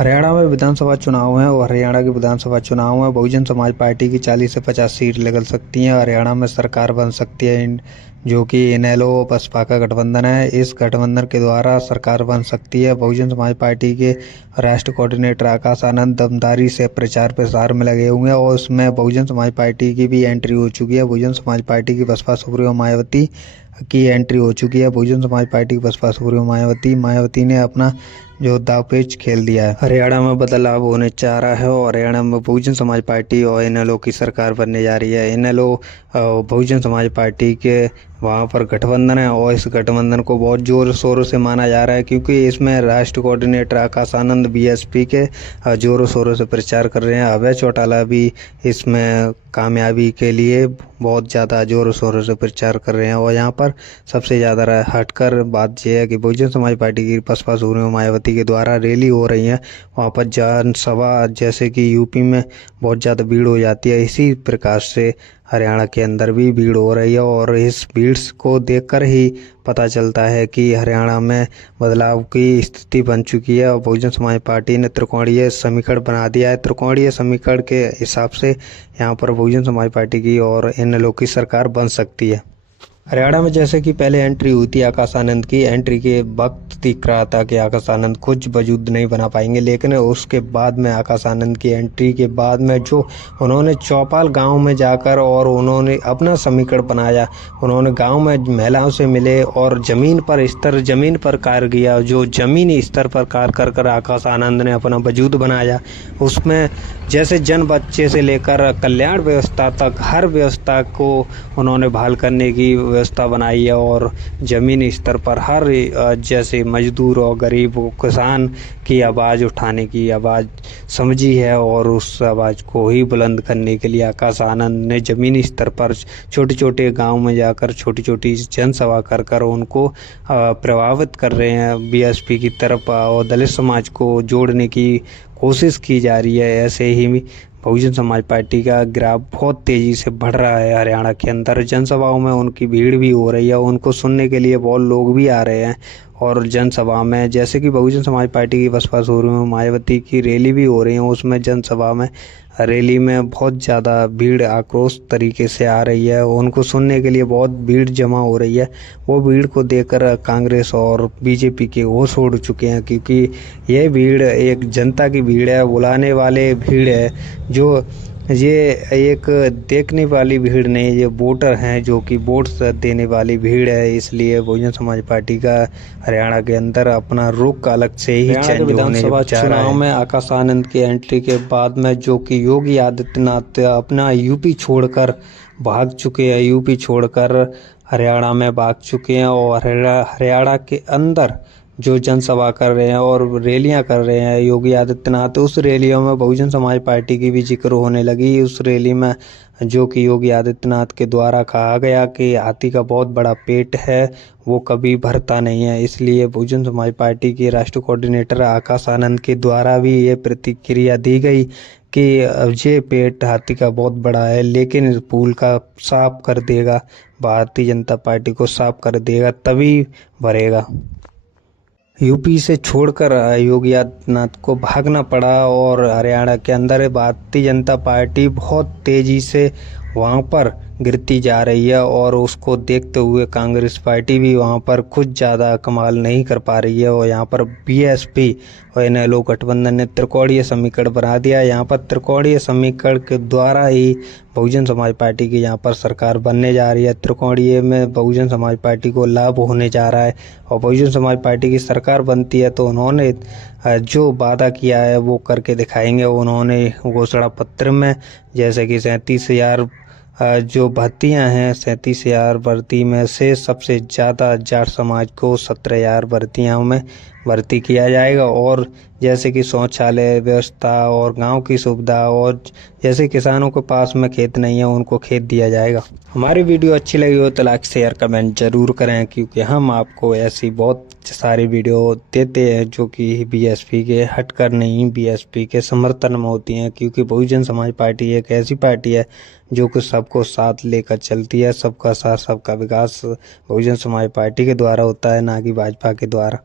हरियाणा में विधानसभा चुनाव हैं और हरियाणा के विधानसभा चुनाव में बहुजन समाज पार्टी की 40 से 50 सीट निकल सकती हैं। हरियाणा में सरकार बन सकती है जो कि इनेलो बसपा का गठबंधन है। इस गठबंधन के द्वारा सरकार बन सकती है। बहुजन समाज पार्टी के राष्ट्रीय कोऑर्डिनेटर आकाश आनंद दमदारी से प्रचार प्रसार में लगे हुए हैं और उसमें बहुजन समाज पार्टी की भी एंट्री हो चुकी है। बहुजन समाज पार्टी की बसपा सुप्रीमो मायावती की एंट्री हो चुकी है। बहुजन समाज पार्टी की बसपा सुप्रीमो मायावती ने अपना जो दावपेच खेल दिया है। हरियाणा में बदलाव होने जा रहा है और हरियाणा में बहुजन समाज पार्टी और इनेलो की सरकार बनने जा रही है। इनेलो बहुजन समाज पार्टी के वहाँ पर गठबंधन है और इस गठबंधन को बहुत जोर शोरों से माना जा रहा है क्योंकि इसमें राष्ट्रीय कोऑर्डिनेटर आकाश आनंद बीएसपी के जोरों शोरों से प्रचार कर रहे हैं। अभय चौटाला भी इसमें कामयाबी के लिए बहुत ज़्यादा जोरों शोरों से प्रचार कर रहे हैं। और यहाँ पर सबसे ज़्यादा हटकर बात यह है कि बहुजन समाज पार्टी की बसपा सुप्रीमो मायावती के द्वारा रैली हो रही है। वहाँ पर जनसभा जैसे कि यूपी में बहुत ज़्यादा भीड़ हो जाती है, इसी प्रकार से हरियाणा के अंदर भी भीड़ हो रही है। और इस भीड़ को देखकर ही पता चलता है कि हरियाणा में बदलाव की स्थिति बन चुकी है और बहुजन समाज पार्टी ने त्रिकोणीय समीकरण बना दिया है। त्रिकोणीय समीकरण के हिसाब से यहाँ पर बहुजन समाज पार्टी की और इनेलो की सरकार बन सकती है। हरियाणा में जैसे कि पहले एंट्री हुई थी आकाश आनंद की, एंट्री के वक्त दिख रहा था कि आकाश आनंद कुछ वजूद नहीं बना पाएंगे, लेकिन उसके बाद में आकाश आनंद की एंट्री के बाद में जो उन्होंने चौपाल गांव में जाकर और उन्होंने अपना समीकरण बनाया, उन्होंने गांव में महिलाओं से मिले और ज़मीन पर कार्य किया। जो ज़मीनी स्तर पर कार्य कर कर आकाश आनंद ने अपना वजूद बनाया। उसमें जैसे जन बच्चे से लेकर कल्याण व्यवस्था तक हर व्यवस्था को उन्होंने बहाल करने की व्यवस्था बनाई है और ज़मीनी स्तर पर हर जैसे मजदूर और गरीब किसान की आवाज़ उठाने की आवाज़ समझी है और उस आवाज़ को ही बुलंद करने के लिए आकाश आनंद ने ज़मीनी स्तर पर छोटे छोटे गांव में जाकर छोटी छोटी जनसभा कर कर उनको प्रभावित कर रहे हैं बीएसपी की तरफ और दलित समाज को जोड़ने की कोशिश की जा रही है। ऐसे ही बहुजन समाज पार्टी का ग्राफ बहुत तेज़ी से बढ़ रहा है। हरियाणा के अंदर जनसभाओं में उनकी भीड़ भी हो रही है, उनको सुनने के लिए बहुत लोग भी आ रहे हैं। और जनसभा में जैसे कि बहुजन समाज पार्टी की बसपा सुप्रीमो मायावती की रैली भी हो रही है, उसमें जनसभा में रैली में बहुत ज़्यादा भीड़ आक्रोश तरीके से आ रही है। उनको सुनने के लिए बहुत भीड़ जमा हो रही है। वो भीड़ को देखकर कांग्रेस और बीजेपी के होश उड़ चुके हैं क्योंकि यह भीड़ एक जनता की भीड़ है, बुलाने वाले भीड़ है। जो ये एक देखने वाली भीड़ नहीं, ये वोटर हैं जो कि वोट देने वाली भीड़ है। इसलिए बहुजन समाज पार्टी का हरियाणा के अंदर अपना रुख अलग से ही चेंज होने जा रहा है। चुनाव में आकाश आनंद की एंट्री के बाद में जो कि योगी आदित्यनाथ अपना यूपी छोड़कर भाग चुके हैं, यूपी छोड़कर हरियाणा में भाग चुके हैं और हरियाणा के अंदर जो जनसभा कर रहे हैं और रैलियां कर रहे हैं योगी आदित्यनाथ, उस रैलियों में बहुजन समाज पार्टी की भी जिक्र होने लगी। उस रैली में जो कि योगी आदित्यनाथ के द्वारा कहा गया कि हाथी का बहुत बड़ा पेट है, वो कभी भरता नहीं है। इसलिए बहुजन समाज पार्टी के राष्ट्रीय कोऑर्डिनेटर आकाश आनंद के द्वारा भी ये प्रतिक्रिया दी गई कि ये पेट हाथी का बहुत बड़ा है, लेकिन इस पुल का साफ कर देगा, भारतीय जनता पार्टी को साफ कर देगा तभी भरेगा। यूपी से छोड़कर योगी आदित्यनाथ को भागना पड़ा और हरियाणा के अंदर भारतीय जनता पार्टी बहुत तेज़ी से वहाँ पर गिरती जा रही है और उसको देखते हुए कांग्रेस पार्टी भी वहाँ पर कुछ ज़्यादा कमाल नहीं कर पा रही है। और यहाँ पर बीएसपी और इनेलो गठबंधन ने त्रिकोणीय समीकरण बना दिया। यहाँ पर त्रिकोणीय समीकरण के द्वारा ही बहुजन समाज पार्टी की यहाँ पर सरकार बनने जा रही है। त्रिकोणीय में बहुजन समाज पार्टी को लाभ होने जा रहा है और बहुजन समाज पार्टी की सरकार बनती है तो उन्होंने जो वादा किया है वो करके दिखाएंगे। उन्होंने घोषणा पत्र में जैसे कि 37,000 जो भर्तियां हैं, 37,000 भर्ती में से सबसे ज़्यादा जाट समाज को 17,000 भर्तियों में भर्ती किया जाएगा और जैसे कि शौचालय व्यवस्था और गांव की सुविधा और जैसे किसानों के पास में खेत नहीं है उनको खेत दिया जाएगा। हमारी वीडियो अच्छी लगी हो तो लाइक शेयर कमेंट ज़रूर करें क्योंकि हम आपको ऐसी बहुत सारी वीडियो देते हैं जो कि बीएसपी के हटकर नहीं, बीएसपी के समर्थन में होती हैं क्योंकि बहुजन समाज पार्टी एक ऐसी पार्टी है जो कि सबको साथ लेकर चलती है। सबका साथ सबका विकास बहुजन समाज पार्टी के द्वारा होता है, ना कि भाजपा के द्वारा।